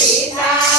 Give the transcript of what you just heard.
Sita.